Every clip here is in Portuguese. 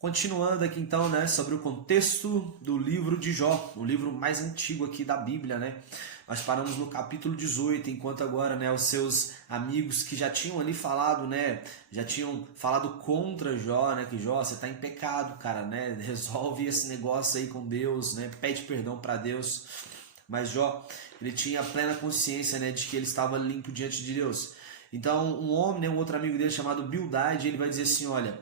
Continuando aqui então, né, sobre o contexto do livro de Jó, o livro mais antigo aqui da Bíblia, né? Nós paramos no capítulo 18, enquanto agora, né, os seus amigos que já tinham ali falado, né, já tinham falado contra Jó, né, que Jó, você está em pecado, cara, né? Resolve esse negócio aí com Deus, né? Pede perdão para Deus. Mas Jó, ele tinha plena consciência, né, de que ele estava limpo diante de Deus. Então, um homem, né, um outro amigo dele chamado Bildade, ele vai dizer assim, olha,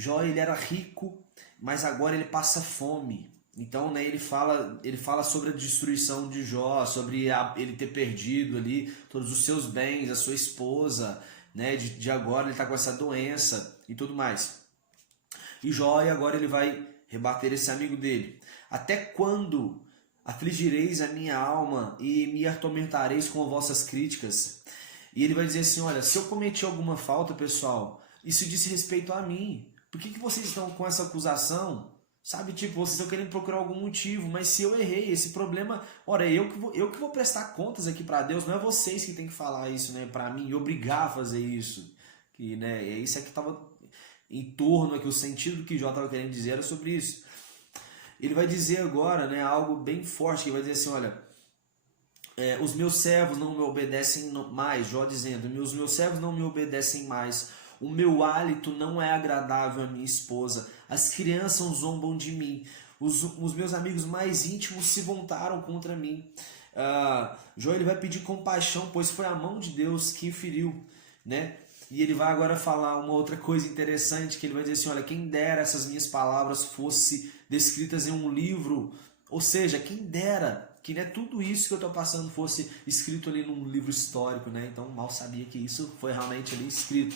Jó, ele era rico, mas agora ele passa fome. Então, né, ele fala sobre a destruição de Jó, sobre ele ter perdido ali todos os seus bens, a sua esposa, né, de agora ele está com essa doença e tudo mais. E Jó, e agora ele vai rebater esse amigo dele. Até quando afligireis a minha alma e me atormentareis com vossas críticas? E ele vai dizer assim, olha, se eu cometi alguma falta, pessoal, isso diz respeito a mim. Por que vocês estão com essa acusação? Sabe, tipo, vocês estão querendo procurar algum motivo, mas se eu errei, esse problema, ora, eu que vou prestar contas aqui para Deus, não é vocês que tem que falar isso, né, para mim, e obrigar a fazer isso. Que, né, é isso que estava em torno aqui, o sentido do que Jó estava querendo dizer era sobre isso. Ele vai dizer agora, né, algo bem forte, que ele vai dizer assim, olha, os meus servos não me obedecem mais, Jó dizendo, os meus servos não me obedecem mais, o meu hálito não é agradável à minha esposa, as crianças zombam de mim, os meus amigos mais íntimos se voltaram contra mim. Jó, ele vai pedir compaixão, pois foi a mão de Deus que feriu, né? E ele vai agora falar uma outra coisa interessante, que ele vai dizer assim, olha, quem dera essas minhas palavras fossem descritas em um livro, ou seja, quem dera que, né, tudo isso que eu estou passando fosse escrito ali num livro histórico, né? Então mal sabia que isso foi realmente ali escrito.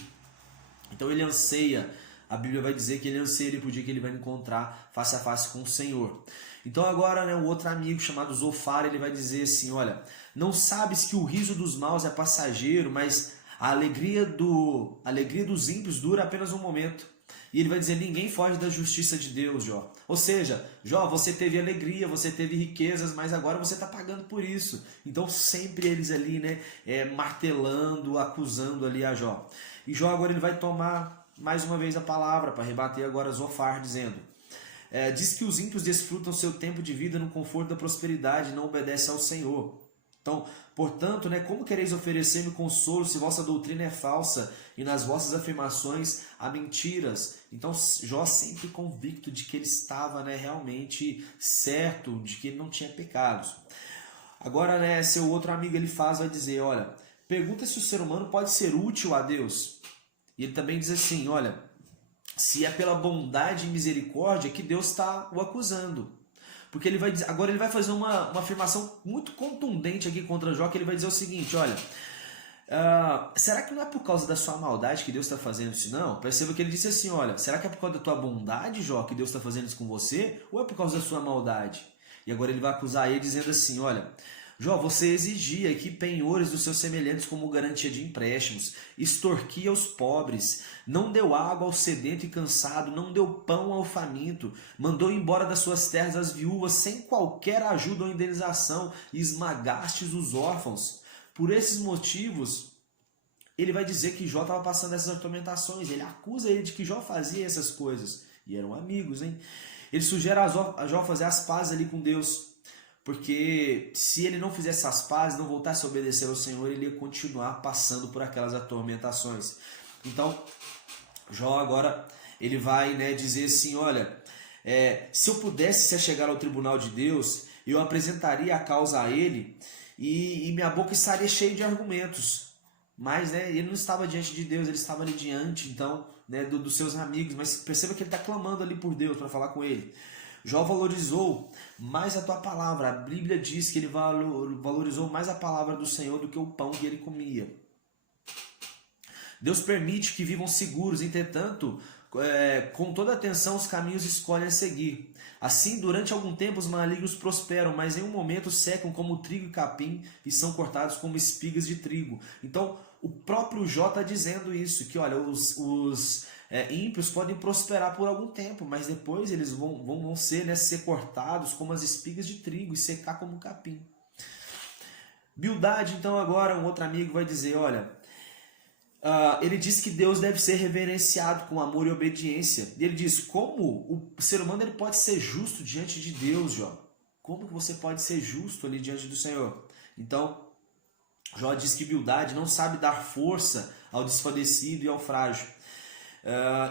Então ele anseia, a Bíblia vai dizer que ele anseia por dia que ele vai encontrar face a face com o Senhor. Então agora, né, o outro amigo chamado Zofar, ele vai dizer assim, olha, não sabes que o riso dos maus é passageiro, mas a alegria dos ímpios dura apenas um momento. E ele vai dizer, ninguém foge da justiça de Deus, Jó. Ou seja, Jó, você teve alegria, você teve riquezas, mas agora você está pagando por isso. Então sempre eles ali, né, martelando, acusando ali a Jó. E Jó agora ele vai tomar mais uma vez a palavra para rebater agora Zofar, dizendo, diz que os ímpios desfrutam seu tempo de vida no conforto da prosperidade e não obedecem ao Senhor. Então, portanto, né, como quereis oferecer-me consolo se vossa doutrina é falsa e nas vossas afirmações há mentiras? Então, Jó sempre convicto de que ele estava, né, realmente certo, de que ele não tinha pecados. Agora, né, seu outro amigo ele vai dizer, olha, pergunta se o ser humano pode ser útil a Deus. E ele também diz assim, olha, se é pela bondade e misericórdia que Deus está o acusando. Porque ele vai dizer, agora ele vai fazer uma afirmação muito contundente aqui contra Jó, que ele vai dizer o seguinte, olha, será que não é por causa da sua maldade que Deus está fazendo isso não? Perceba que ele disse assim, olha, será que é por causa da tua bondade, Jó, que Deus está fazendo isso com você? Ou é por causa da sua maldade? E agora ele vai acusar ele dizendo assim, olha, Jó, você exigia aqui penhores dos seus semelhantes como garantia de empréstimos, extorquia os pobres, não deu água ao sedento e cansado, não deu pão ao faminto, mandou embora das suas terras as viúvas sem qualquer ajuda ou indenização e esmagastes os órfãos. Por esses motivos, ele vai dizer que Jó estava passando essas atormentações, ele acusa ele de que Jó fazia essas coisas, e eram amigos, hein? Ele sugere a Jó fazer as pazes ali com Deus, porque se ele não fizesse as pazes, não voltasse a obedecer ao Senhor, ele ia continuar passando por aquelas atormentações. Então, Jó agora, ele vai, né, dizer assim, olha, se eu pudesse se chegar ao tribunal de Deus, eu apresentaria a causa a ele e minha boca estaria cheia de argumentos. Mas, né, ele não estava diante de Deus, ele estava ali diante, então, né, dos seus amigos. Mas perceba que ele está clamando ali por Deus para falar com ele. Jó valorizou mais a tua palavra. A Bíblia diz que ele valorizou mais a palavra do Senhor do que o pão que ele comia. Deus permite que vivam seguros, entretanto, com toda atenção os caminhos escolhem a seguir. Assim, durante algum tempo os malignos prosperam, mas em um momento secam como trigo e capim e são cortados como espigas de trigo. Então, o próprio Jó está dizendo isso, que olha, os ímpios podem prosperar por algum tempo, mas depois eles vão ser, né, ser cortados como as espigas de trigo e secar como capim. Bildade, então, agora um outro amigo vai dizer, olha, ele diz que Deus deve ser reverenciado com amor e obediência. E ele diz, como o ser humano ele pode ser justo diante de Deus, Jó? Como que você pode ser justo ali diante do Senhor? Então, Jó diz que Bildade não sabe dar força ao desfalecido e ao frágil.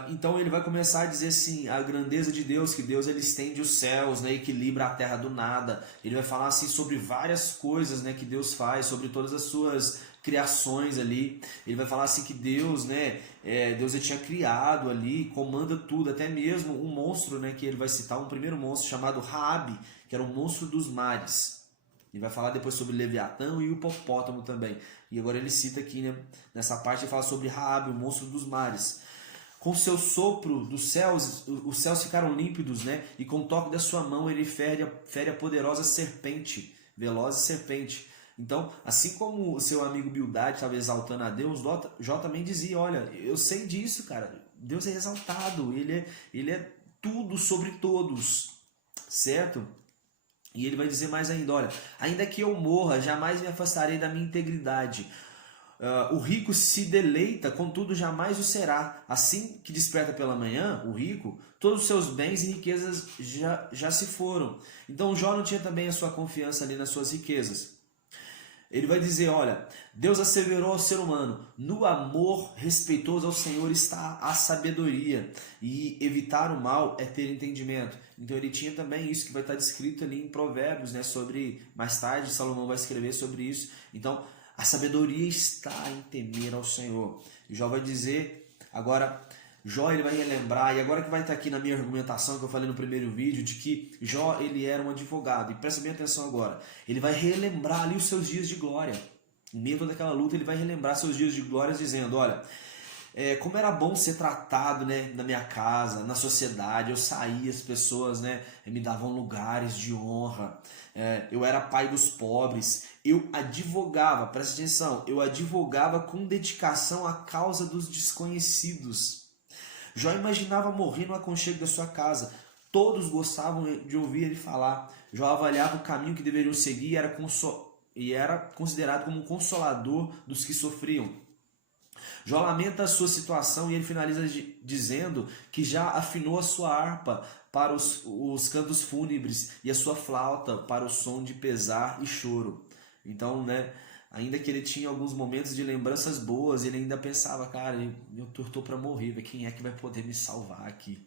Então ele vai começar a dizer assim, a grandeza de Deus, que Deus ele estende os céus, né, equilibra a terra do nada. Ele vai falar assim sobre várias coisas, né, que Deus faz, sobre todas as suas criações ali. Ele vai falar assim que Deus, né, Deus ele tinha criado ali, comanda tudo, até mesmo um monstro, né, que ele vai citar, um primeiro monstro chamado Raabe, que era um monstro dos mares. Ele vai falar depois sobre Leviatã e o hipopótamo também. E agora ele cita aqui, né, nessa parte ele fala sobre Raabe, o monstro dos mares. Com seu sopro dos céus, os céus ficaram límpidos, né? E com o toque da sua mão ele fere a poderosa serpente, veloz serpente. Então, assim como o seu amigo Bildade estava exaltando a Deus, Jó também dizia, olha, eu sei disso, cara. Deus é exaltado, ele é tudo sobre todos, certo? E ele vai dizer mais ainda, olha, ainda que eu morra, jamais me afastarei da minha integridade. O rico se deleita, contudo jamais o será. Assim que desperta pela manhã, o rico, todos os seus bens e riquezas já se foram. Então Jó não tinha também a sua confiança ali nas suas riquezas. Ele vai dizer, olha, Deus asseverou ao ser humano, no amor respeitoso ao Senhor está a sabedoria, e evitar o mal é ter entendimento. Então ele tinha também isso que vai estar descrito ali em Provérbios, né, sobre, mais tarde Salomão vai escrever sobre isso. Então, a sabedoria está em temer ao Senhor. E Jó vai dizer, agora, Jó ele vai relembrar, e agora que vai estar aqui na minha argumentação que eu falei no primeiro vídeo, de que Jó ele era um advogado, e presta bem atenção agora, ele vai relembrar ali os seus dias de glória. Em meio daquela luta ele vai relembrar seus dias de glória dizendo, olha, como era bom ser tratado, né, na minha casa, na sociedade, eu saía, as pessoas, né, me davam lugares de honra, eu era pai dos pobres, eu advogava, presta atenção, eu advogava com dedicação à causa dos desconhecidos. Jó imaginava morrer no aconchego da sua casa, todos gostavam de ouvir ele falar. Jó avaliava o caminho que deveriam seguir e era considerado como um consolador dos que sofriam. Jó lamenta a sua situação e ele finaliza dizendo que já afinou a sua harpa para os cantos fúnebres e a sua flauta para o som de pesar e choro. Então, né, ainda que ele tinha alguns momentos de lembranças boas, ele ainda pensava, cara, eu tô para morrer, quem é que vai poder me salvar aqui?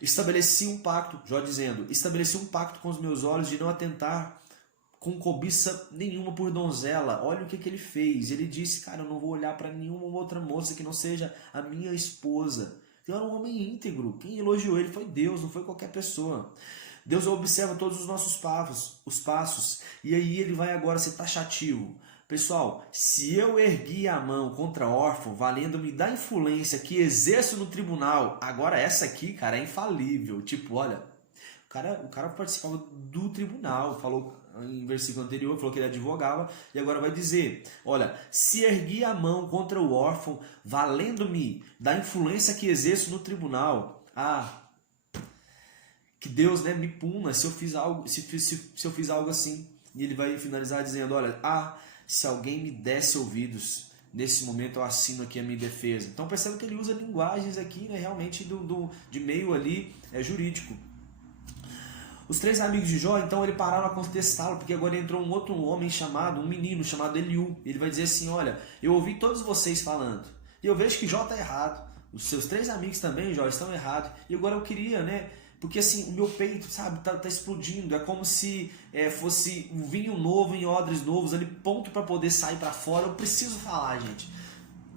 Estabeleci um pacto, Jó dizendo, estabeleci um pacto com os meus olhos de não atentar com cobiça nenhuma por donzela. Olha o que ele fez. Ele disse, cara, eu não vou olhar para nenhuma outra moça que não seja a minha esposa. Ele era um homem íntegro. Quem elogiou ele foi Deus, não foi qualquer pessoa. Deus observa todos os nossos passos. E aí ele vai agora ser taxativo. Pessoal, se eu ergui a mão contra órfão, valendo-me da influência que exerço no tribunal, agora essa aqui, cara, é infalível. Tipo, olha, o cara participava do tribunal, falou em versículo anterior, falou que ele advogava, e agora vai dizer, olha, se ergui a mão contra o órfão, valendo-me da influência que exerço no tribunal, que Deus, né, me puna se eu fiz algo, se eu fiz algo assim. E ele vai finalizar dizendo, olha, se alguém me desse ouvidos, nesse momento eu assino aqui a minha defesa. Então percebe que ele usa linguagens aqui, né, realmente de meio ali jurídico. Os três amigos de Jó, então, ele pararam a contestá-lo, porque agora entrou um menino chamado Eliú. Ele vai dizer assim, olha, eu ouvi todos vocês falando, e eu vejo que Jó está errado. Os seus três amigos também, Jó, estão errados. E agora eu queria, né, porque assim, o meu peito, sabe, tá explodindo. É como se fosse um vinho novo em odres novos, ali, ponto para poder sair para fora. Eu preciso falar, gente.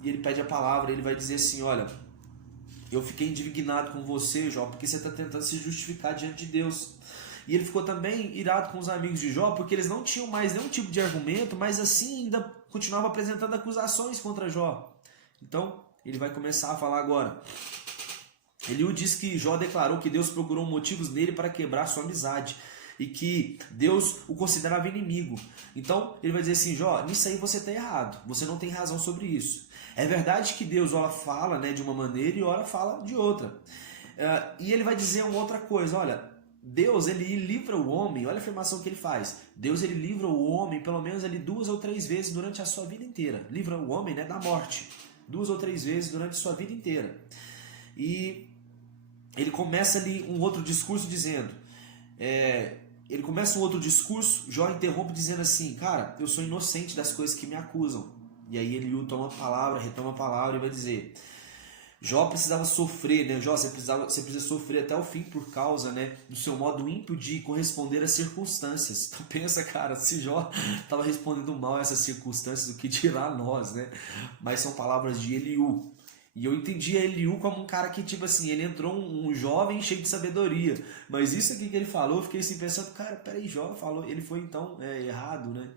E ele pede a palavra, ele vai dizer assim, olha, eu fiquei indignado com você, Jó, porque você está tentando se justificar diante de Deus. E ele ficou também irado com os amigos de Jó, porque eles não tinham mais nenhum tipo de argumento, mas assim ainda continuavam apresentando acusações contra Jó. Então, ele vai começar a falar agora. Eliú diz que Jó declarou que Deus procurou motivos nele para quebrar sua amizade e que Deus o considerava inimigo. Então, ele vai dizer assim, Jó, nisso aí você está errado, você não tem razão sobre isso. É verdade que Deus ora fala, né, de uma maneira e ora fala de outra. E ele vai dizer uma outra coisa, olha, Deus, ele livra o homem, olha a afirmação que ele faz. Deus, ele livra o homem pelo menos ali 2 ou 3 vezes durante a sua vida inteira. Livra o homem, né, da morte 2 ou 3 vezes durante a sua vida inteira. E ele começa ali um outro discurso dizendo, Jó interrompe dizendo assim, cara, eu sou inocente das coisas que me acusam. E aí Eliú toma a palavra, retoma a palavra e vai dizer, Jó precisava sofrer, né? Jó, você precisa sofrer até o fim por causa, né, do seu modo ímpio de corresponder às circunstâncias. Então pensa, cara, se Jó estava respondendo mal a essas circunstâncias, o que dirá nós, né? Mas são palavras de Eliú. E eu entendia Eliú como um cara que, tipo assim, ele entrou um jovem cheio de sabedoria. Mas isso aqui que ele falou, eu fiquei assim pensando, cara, peraí, Jó falou, ele foi então errado, né?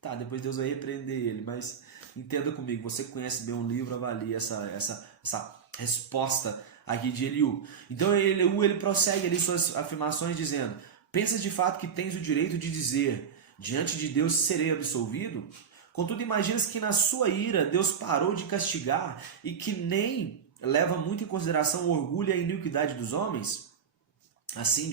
Tá, depois Deus vai repreender ele, mas entenda comigo, você que conhece bem um livro, avalie essa resposta aqui de Eliú. Então Eliú, ele prossegue ali suas afirmações dizendo, pensas de fato que tens o direito de dizer, diante de Deus serei absolvido? Contudo, imaginas que na sua ira Deus parou de castigar e que nem leva muito em consideração o orgulho e a iniquidade dos homens? Assim,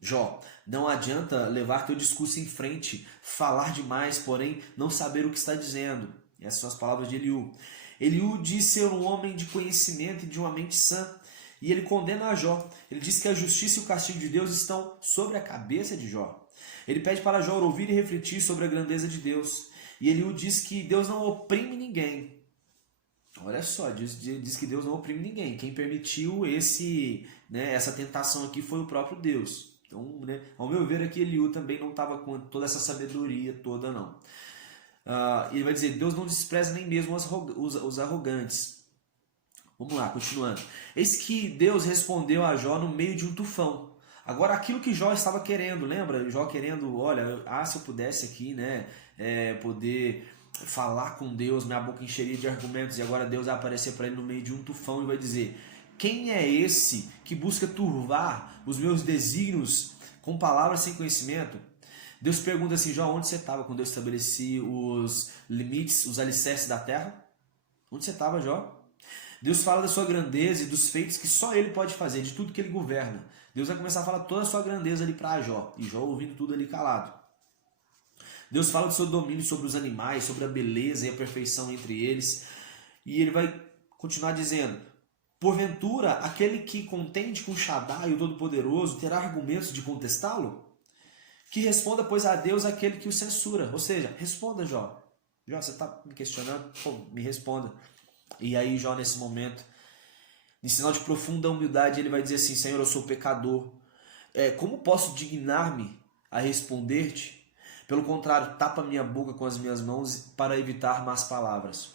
Jó, não adianta levar teu discurso em frente, falar demais, porém não saber o que está dizendo. Essas são as palavras de Eliú. Eliú diz ser um homem de conhecimento e de uma mente sã, e ele condena a Jó. Ele diz que a justiça e o castigo de Deus estão sobre a cabeça de Jó. Ele pede para Jó ouvir e refletir sobre a grandeza de Deus. E Eliú diz que Deus não oprime ninguém. Olha só, diz que Deus não oprime ninguém. Quem permitiu essa tentação aqui foi o próprio Deus. Então, né, ao meu ver aqui, Eliú também não estava com toda essa sabedoria toda, não. Ele vai dizer, Deus não despreza nem mesmo os arrogantes. Vamos lá, continuando. Eis que Deus respondeu a Jó no meio de um tufão. Agora, aquilo que Jó estava querendo, lembra? Jó querendo, olha, se eu pudesse aqui, né, poder falar com Deus, minha boca encheria de argumentos, e agora Deus vai aparecer para ele no meio de um tufão e vai dizer, quem é esse que busca turvar os meus desígnios com palavras sem conhecimento? Deus pergunta assim, Jó, onde você estava quando eu estabeleci os limites, os alicerces da terra? Onde você estava, Jó? Deus fala da sua grandeza e dos feitos que só Ele pode fazer, de tudo que Ele governa. Deus vai começar a falar toda a sua grandeza ali para Jó, e Jó ouvindo tudo ali calado. Deus fala do seu domínio sobre os animais, sobre a beleza e a perfeição entre eles, e Ele vai continuar dizendo, porventura, aquele que contende com Shaddai, o Todo-Poderoso, terá argumentos de contestá-lo? Que responda, pois, a Deus aquele que o censura. Ou seja, responda, Jó. Jó, você está me questionando? Pô, me responda. E aí, Jó, nesse momento, em sinal de profunda humildade, ele vai dizer assim, Senhor, eu sou pecador. Como posso dignar-me a responder-te? Pelo contrário, tapa minha boca com as minhas mãos para evitar más palavras.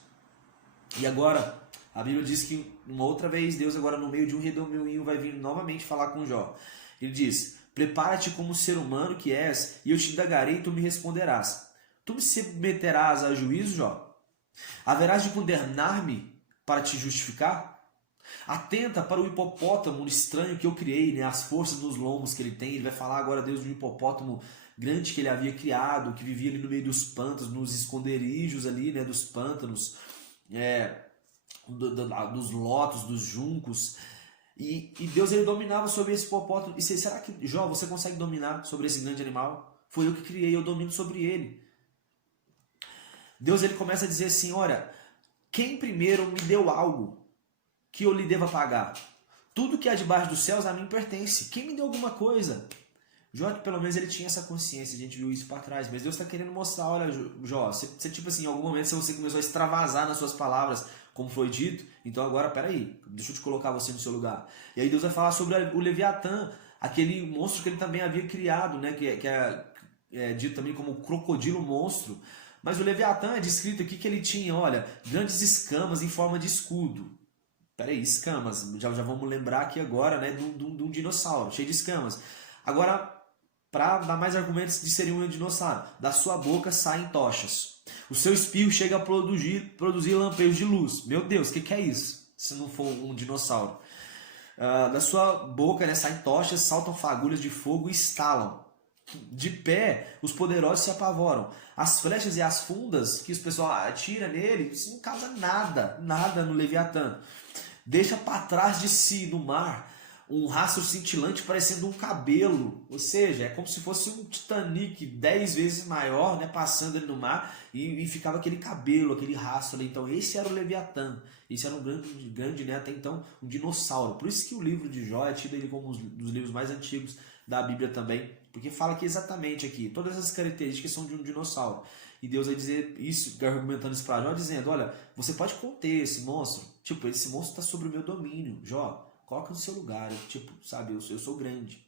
E agora, a Bíblia diz que, uma outra vez, Deus agora no meio de um redemoinho vai vir novamente falar com Jó. Ele diz, prepara-te como ser humano que és, e eu te indagarei e tu me responderás. Tu me submeterás a juízo, Jó? Haverás de condenar-me para te justificar? Atenta para o hipopótamo estranho que eu criei, né? As forças dos lombos que ele tem. Ele vai falar agora, Deus, de um hipopótamo grande que ele havia criado, que vivia ali no meio dos pântanos, nos esconderijos ali, né? Dos pântanos, dos lotos, dos juncos. E Deus, ele dominava sobre esse hipopótamo. E será que, Jó, você consegue dominar sobre esse grande animal? Foi eu que criei, eu domino sobre ele. Deus, ele começa a dizer assim, olha, quem primeiro me deu algo que eu lhe deva pagar? Tudo que há debaixo dos céus a mim pertence. Quem me deu alguma coisa? Jó, pelo menos ele tinha essa consciência, a gente viu isso para trás. Mas Deus está querendo mostrar, olha, Jó, você tipo assim, em algum momento você começou a extravasar nas suas palavras, como foi dito, então agora, peraí, deixa eu te colocar você no seu lugar. E aí Deus vai falar sobre o Leviatã, aquele monstro que ele também havia criado, né, que é dito também como crocodilo monstro. Mas o Leviatã é descrito aqui que ele tinha, olha, grandes escamas em forma de escudo. Peraí, escamas, já vamos lembrar aqui agora, né, de um dinossauro, cheio de escamas. Agora, para dar mais argumentos de ser um dinossauro, da sua boca saem tochas. O seu espirro chega a produzir lampejos de luz. Meu Deus, o que é isso? Se não for um dinossauro. Da sua boca, né, saem tochas, saltam fagulhas de fogo e estalam. De pé, os poderosos se apavoram. As flechas e as fundas que os pessoal atira nele, isso não causa nada no Leviatã. Deixa para trás de si, no mar, um rastro cintilante parecendo um cabelo, ou seja, é como se fosse um Titanic 10 vezes maior, né, passando ali no mar, e ficava aquele cabelo, aquele rastro ali. Então esse era o Leviatã, esse era um grande, né, até então um dinossauro. Por isso que o livro de Jó é tido ele como um dos livros mais antigos da Bíblia também, porque fala que exatamente aqui, todas as características são de um dinossauro. E Deus vai dizer isso, argumentando isso para Jó, dizendo, olha, você pode conter esse monstro, tipo, esse monstro está sobre o meu domínio, Jó, coloca no seu lugar, tipo, sabe, eu sou grande.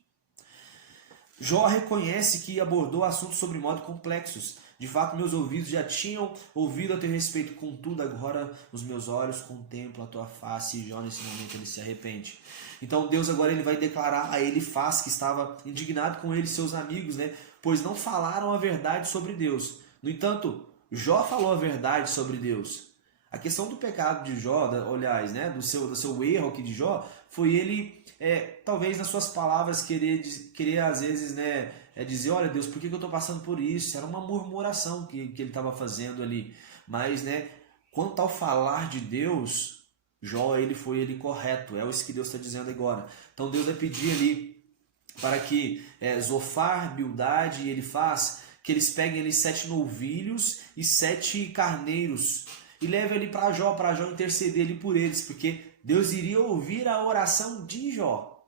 Jó reconhece que abordou assuntos sobre modo complexos. De fato, meus ouvidos já tinham ouvido a teu respeito, contudo, agora os meus olhos contemplam a tua face. E Jó, nesse momento, ele se arrepende. Então, Deus agora ele vai declarar a Elifaz, que estava indignado com ele e seus amigos, né? Pois não falaram a verdade sobre Deus. No entanto, Jó falou a verdade sobre Deus. A questão do pecado de Jó, aliás, né, do seu erro aqui de Jó, foi ele, talvez nas suas palavras, querer às vezes, né, dizer, olha Deus, por que eu estou passando por isso? Era uma murmuração que ele estava fazendo ali. Mas, né, quanto ao falar de Deus, Jó, ele foi correto, é isso que Deus está dizendo agora. Então Deus vai pedir ali para que Zofar, Bildade e Elifaz, que eles peguem ali 7 novilhos e 7 carneiros e leve ele para Jó interceder ali por eles, porque Deus iria ouvir a oração de Jó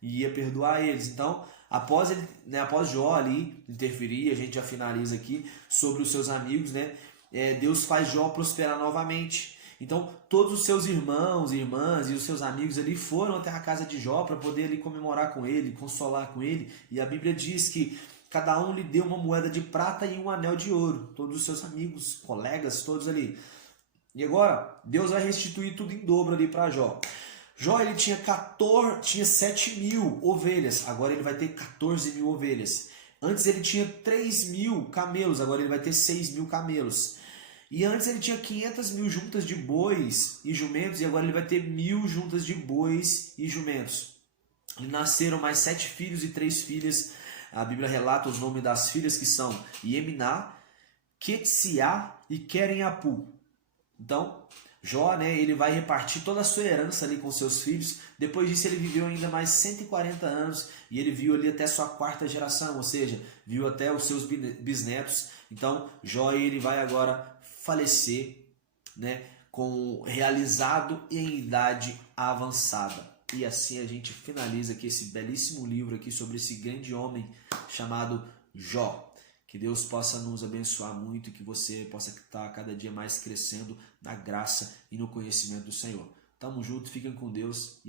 e ia perdoar eles. Então, após Jó ali interferir, a gente já finaliza aqui sobre os seus amigos, né? Deus faz Jó prosperar novamente. Então, todos os seus irmãos, irmãs e os seus amigos ali foram até a casa de Jó para poder ali comemorar com ele, consolar com ele. E a Bíblia diz que cada um lhe deu uma moeda de prata e um anel de ouro. Todos os seus amigos, colegas, todos ali. E agora, Deus vai restituir tudo em dobro ali para Jó. Jó ele tinha 7.000 ovelhas, agora ele vai ter 14.000 ovelhas. Antes ele tinha 3.000 camelos, agora ele vai ter 6.000 camelos. E antes ele tinha 500.000 juntas de bois e jumentos, e agora ele vai ter 1.000 juntas de bois e jumentos. E nasceram mais 7 filhos e 3 filhas. A Bíblia relata os nomes das filhas, que são Yeminá, Quetsiá e Queren-apu. Então, Jó, né, ele vai repartir toda a sua herança ali com seus filhos. Depois disso ele viveu ainda mais 140 anos e ele viu ali até sua 4ª geração, ou seja, viu até os seus bisnetos. Então, Jó ele vai agora falecer, né, realizado e em idade avançada. E assim a gente finaliza aqui esse belíssimo livro aqui sobre esse grande homem chamado Jó. Que Deus possa nos abençoar muito e que você possa estar cada dia mais crescendo na graça e no conhecimento do Senhor. Tamo junto, fiquem com Deus e até